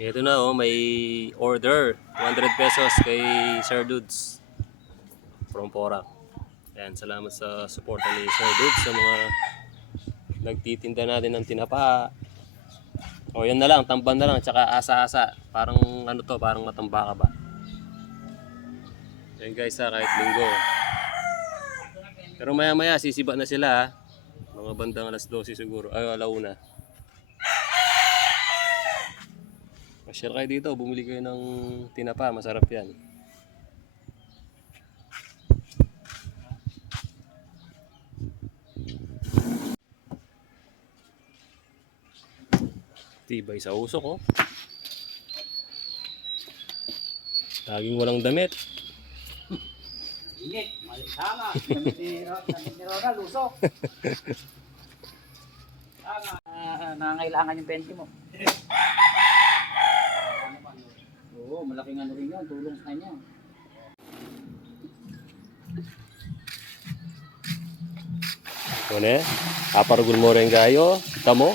Ito na oh, may order. 200 pesos kay Sir Dudes from Porac. Ayan, salamat sa suporta ni Sir Dudes sa mga nagtitinda natin ng tinapa. O yan na lang, tamban na lang, tsaka asa-asa. Parang ano to, parang matamba ka ba. Yan guys ha, kahit linggo. Pero maya maya, sisiba na sila ha. Mga bandang alas 12 siguro, ay alauna. Share kayo dito, bumili kayo ng tinapa, masarap yan. Tibay sa usok oh. Laging walang damit. Init, malisama. Damit ni Ronald, lusok. Nangangailangan yung penti mo. Oo, malaking ano rin yun, tulong sa kanya. Ano eh? Aparugul mo rin kayo, tamo.